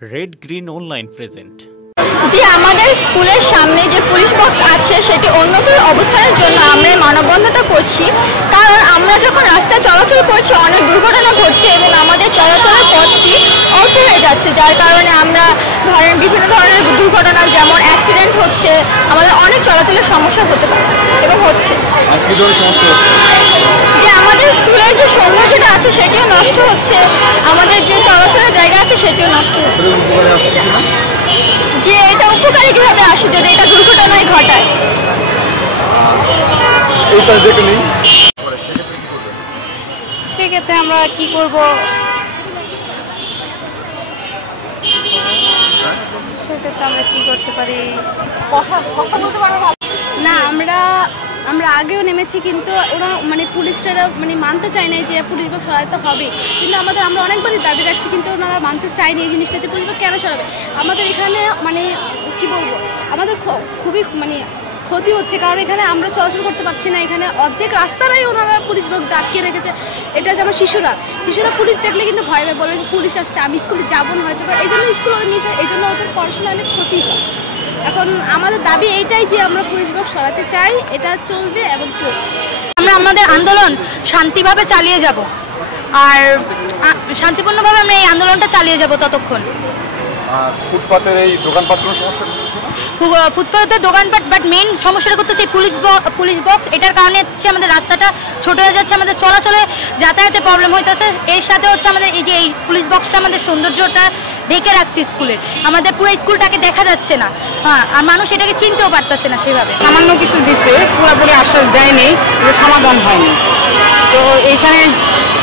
Red green online present. যে আমাদের স্কুলের সামনে যে পুলিশ বক্স আছে সেটি উন্নত অবস্থানের জন্য আমরা মানববন্ধনটা করছি। কারণ আমরা যখন রাস্তায় চলাচল করছি অনেক দুর্ঘটনা ঘটছে এবং আমাদের চলাচলের পথটি অল্প হয়ে যাচ্ছে, যার কারণে আমরা ধরেন বিভিন্ন ধরনের দুর্ঘটনা যেমন অ্যাক্সিডেন্ট হচ্ছে, আমাদের অনেক চলাচলের সমস্যা হতে পারে এবং হচ্ছে। যে আমাদের স্কুলের যে সৌন্দর্যটা আছে সেটিও নষ্ট হচ্ছে, আমাদের যে চলাচলের জায়গা আছে সেটিও নষ্ট হচ্ছে। যে এটা উপকারী কিভাবে আসে যদি এটা দুর্ঘটনায় ঘটায়। সেক্ষেত্রে আমরা কি করব, সেক্ষেত্রে আমরা কি করতে পারি, কথা বলতে পারবো না আমরা আগেও নেমেছি, কিন্তু ওরা পুলিশরা মানতে চায় না যে পুলিশ বক্স সরাতে হবে। কিন্তু আমরা অনেকবারই দাবি রাখছি, কিন্তু ওনারা মানতে চায়নি এই জিনিসটা যে পুলিশ বক্স কেন সরাবে। আমাদের এখানে কি বলবো, আমাদের খুবই ক্ষতি হচ্ছে, কারণ এখানে আমরা চলাচল করতে পারছি না। এখানে অর্ধেক রাস্তাটাই ওনারা পুলিশ বক্স আটকে রেখেছে। এটা যে আমার শিশুরা পুলিশ দেখলে কিন্তু ভয় পায়, বলে পুলিশ আসছে, আমি স্কুলে যাবো না হয়তো, এই জন্য স্কুল ওদের মিস হয়, এই জন্য ওদের পড়াশোনা অনেক ক্ষতি হয়। এখন আমাদের দাবি এইটাই যে আমরা পুলিশ বক্স সরাতে চাই, এটা চলবে এবং চলছে। আমরা আমাদের আন্দোলন শান্তিভাবে চালিয়ে যাব, আর শান্তিপূর্ণভাবে আমরা এই আন্দোলনটা চালিয়ে যাব ততক্ষণ। ফুটপাতের এই দোকানপাটের সমস্যা, ফুটপাতের দোকানপাট, বাট মেইন সমস্যাটা করতেছে পুলিশ বক্স। এটার কারণে হচ্ছে আমাদের রাস্তাটা ছোট হয়ে যাচ্ছে, আমাদের চলাচলে যাতায়াতে প্রবলেম হইতেছে। এর সাথে হচ্ছে আমাদের এই যে এই পুলিশ বক্সটা আমাদের সৌন্দর্যটা ঢেকে রাখছে স্কুলের, আমাদের পুরো স্কুলটাকে দেখা যাচ্ছে না। হ্যাঁ, আর মানুষ এটাকে চিনতেও পারতেছে না সেভাবে। সামান্য কিছু দিচ্ছে, পুরোপুরি আশ্বাস দেয়নি, সমাধান হয়নি। তো এইখানে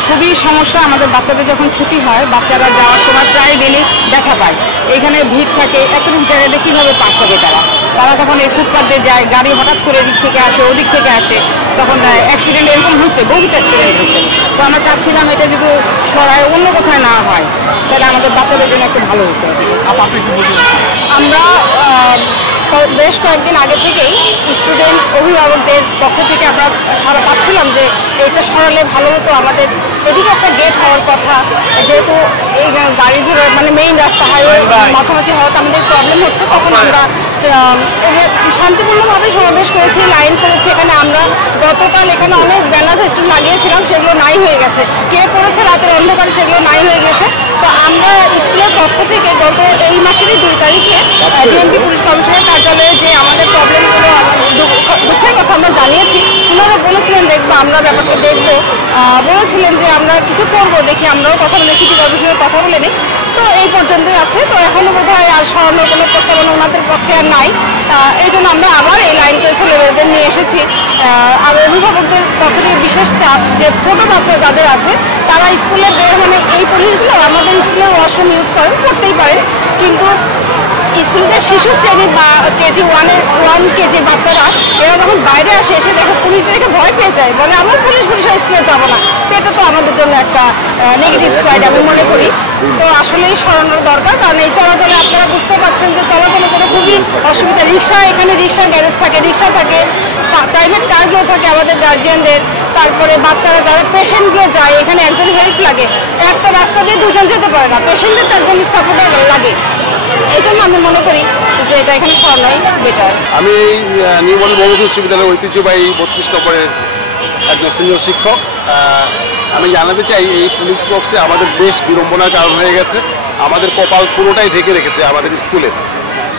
খুবই সমস্যা। আমাদের বাচ্চাদের যখন ছুটি হয়, বাচ্চারা যাওয়ার সময় প্রায় ডেলি দেখা পায়, এখানে ভিড় থাকে, এতটুকু জায়গাতে কীভাবে পাস হবে তারা তখন এই ফুটপাথ দিয়ে যায়, গাড়ি হঠাৎ করে এদিক থেকে আসে ওদিক থেকে আসে, তখন অ্যাক্সিডেন্ট এরকম হয়েছে, বহুত অ্যাক্সিডেন্ট হয়েছে। তো আমরা চাচ্ছিলাম এটা যদি সরায় অন্য কোথায় না হয় তাহলে আমাদের বাচ্চাদের জন্য একটু ভালো হতো। আমরা বেশ কয়েকদিন আগে থেকেই স্টুডেন্ট অভিভাবকদের পক্ষ থেকে আমরা পাচ্ছিলাম যে এটা সরালে ভালো হতো। আমাদের এদিকে একটা গেট হওয়ার কথা, যেহেতু এই গাড়ি ঘোড়ার মেইন রাস্তা হাইওয়ে মাঝামাঝি হওয়াতে আমাদের প্রবলেম হচ্ছে। তখন আমরা শান্তিপূর্ণভাবে সমাবেশ করেছি, লাইন করেছি। এখানে আমরা গতকাল এখানে অনেক ব্যানার ফেস্টুন লাগিয়েছিলাম, সেগুলো নাই হয়ে গেছে। কে করেছে রাতের অন্ধকারে, সেগুলো নাই হয়ে গেছে। তো আমরা স্কুলের পক্ষ থেকে গত এই মাসেরই 2 তারিখে ডিএমপি পুলিশ কমিশনের কার্যালয়ে যে আমাদের প্রবলেমগুলো, দুঃখের কথা আমরা জানিয়েছি। ওনারা বলেছিলেন দেখবো, আমরা ব্যাপারটা দেখবো, বলেছিলেন যে আমরা কিছু করবো, দেখি আমরাও কথা বলে সিটি কর্পোরেশনের কথা বলে নিই। তো এই পর্যন্তই আছে। তো এখনও বোধ হয় আর সরানোর কোনো প্রস্তাবনা ওনাদের পক্ষে আর নাই। এই জন্য আমরা আবার এই লাইন করে ছেলেমেয়েদের নিয়ে এসেছি। আর অভিভাবকদের পক্ষ থেকে বিশেষ চাপ যে ছোটো বাচ্চা যাদের আছে তারা স্কুলে বের হলে এই পরিবেশগুলো আমাদের স্কুলের ওয়াশরুম ইউজ করেন, করতেই পারেন, কিন্তু স্কুলের শিশু শ্রেণী বা কেজি 1 কেজি বাচ্চারা এরা যখন বাইরে আসে, এসে দেখে পুলিশ দেখে ভয় পেয়ে যায়, বলে আমরা পুলিশ স্কুলে যাবো না। তো এটা তো আমাদের জন্য একটা নেগেটিভ সাইড আমি মনে করি। তো আসলেই সরানোর দরকার, কারণ এই চলাচলে আপনারা বুঝতে পারছেন যে চলাচলের জন্য খুবই অসুবিধা। এখানে রিক্সা গ্যারেজ থাকে, রিক্সা থাকে, প্রাইভেট কারগুলো থাকে আমাদের গার্জিয়ানদের। তারপরে বাচ্চারা যারা পেশেন্টগুলো যায়, এখানে একজন হেল্প লাগে, একটা রাস্তা দিয়ে দুজন যেতে পারে না, পেশেন্টদের তো একজন সাপোর্টার লাগে। এই জন্য আমি মনে করি যে এটা এখানে সরানোই বেটার। আমি এই নির্মল বহু উচ্চ বিদ্যালয়ের ঐতিহ্যবাহী 32 নম্বরের একজন সিনিয়র শিক্ষক। আমি জানাতে চাই, এই পুলিশ বক্সে আমাদের বেশ বিড়ম্বনার কারণ হয়ে গেছে। আমাদের কপাল পুরোটাই ঢেকে রেখেছে আমাদের স্কুলে,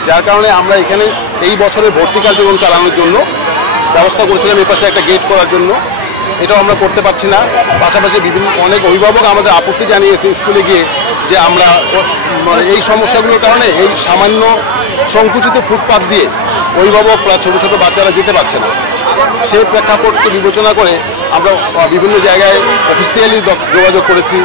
যার কারণে আমরা এখানে এই বছরের ভর্তি কার্যক্রম চালানোর জন্য ব্যবস্থা করেছিলাম এই পাশে একটা গেট করার জন্য। এটাও আমরা করতে পারছি না। পাশাপাশি অনেক অভিভাবক আমাদের আপত্তি জানিয়েছে স্কুলে গিয়ে যে আমরা এই সমস্যাগুলোর কারণে এই সামান্য সংকুচিত ফুটপাথ দিয়ে অভিভাবকরা ছোটো ছোটো বাচ্চারা যেতে পারছে না। সেই প্রেক্ষাপটকে বিবেচনা করে আমরা বিভিন্ন জায়গায় অফিসিয়ালি যোগাযোগ করেছি,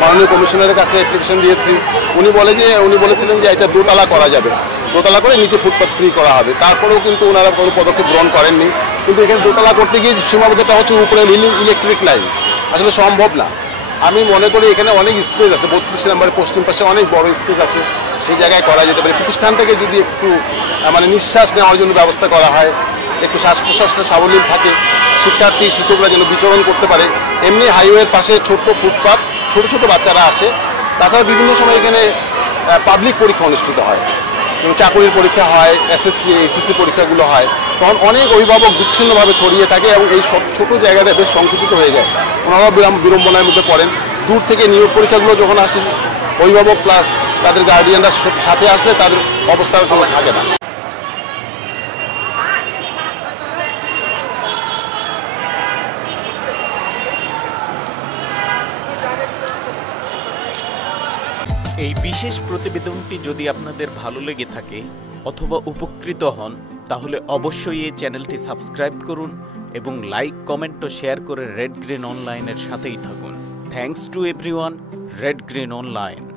মাননীয় কমিশনারের কাছে অ্যাপ্লিকেশন দিয়েছি। উনি বলেছিলেন যে এটা দোতলা করা যাবে, দোতলা করে নিচে ফুটপাথ ফ্রি করা হবে। তারপরেও কিন্তু ওনারা কোনো পদক্ষেপ গ্রহণ করেননি। কিন্তু এখানে দোতলা করতে গিয়ে সীমাবদ্ধতা হচ্ছে উপরে ইলেকট্রিক লাইন, আসলে সম্ভব না। আমি মনে করি এখানে অনেক স্পেস আছে, 32 নম্বরের পশ্চিম পাশে অনেক বড় স্পেস আছে, সেই জায়গায় করা যেতে পারে। প্রতিষ্ঠানটাকে যদি একটু নিঃশ্বাস নেওয়ার জন্য ব্যবস্থা করা হয়, একটু শ্বাস প্রশ্বাসটা সাবলীল থাকে, শিক্ষার্থী শিক্ষকরা যেন বিচরণ করতে পারে। এমনি হাইওয়ের পাশে ছোট্ট ফুটপাথ, ছোট ছোট বাচ্চারা আসে। তাছাড়া বিভিন্ন সময় এখানে পাবলিক পরীক্ষা অনুষ্ঠিত হয়, এবং চাকরির পরীক্ষা হয়, এসএসসি এইচএসসি পরীক্ষাগুলো হয়, তখন অনেক অভিভাবক বিচ্ছিন্নভাবে ছড়িয়ে থাকে এবং এই সব ছোটো জায়গাটা বেশ সংকুচিত হয়ে যায়, ওনারাও বিড়ম্বনার মধ্যে পড়েন। দূর থেকে নিয়োগ পরীক্ষাগুলো যখন আসে, অভিভাবক প্লাস তাদের গার্ডিয়ানরা সাথে আসলে তাদের অবস্থার কোনো থাকে না। এই বিশেষ প্রতিবেদনটি যদি আপনাদের ভালো লেগে থাকে অথবা উপকৃত হন, তাহলে অবশ্যই এই চ্যানেলটি সাবস্ক্রাইব করুন এবং লাইক, কমেন্ট ও শেয়ার করে রেড গ্রিন অনলাইনের সাথেই থাকুন। Thanks to everyone, red green online.